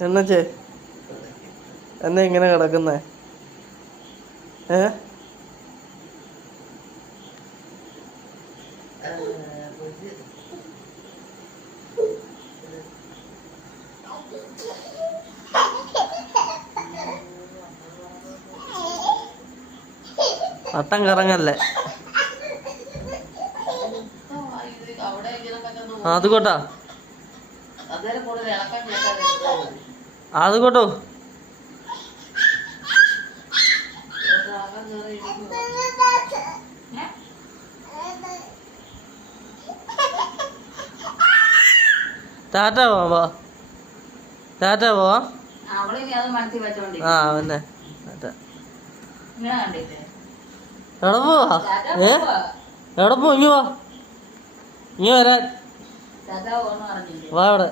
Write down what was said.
എന്നച്ചേ എന്നെ ഇങ്ങനെ കിടക്കുന്നേ? വട്ടം കറങ്ങല്ലേ? അത് കോട്ടാ, അത് കോട്ടോ. ടാറ്റ പോവാ, ടാറ്റ പോവാ. ആ പിന്നെ എവിടെ പോവാ? എവിടെ പോ? ഇങ്ങ് വാ, ഇങ്ങ് വരാൻ വാ. അവിടെ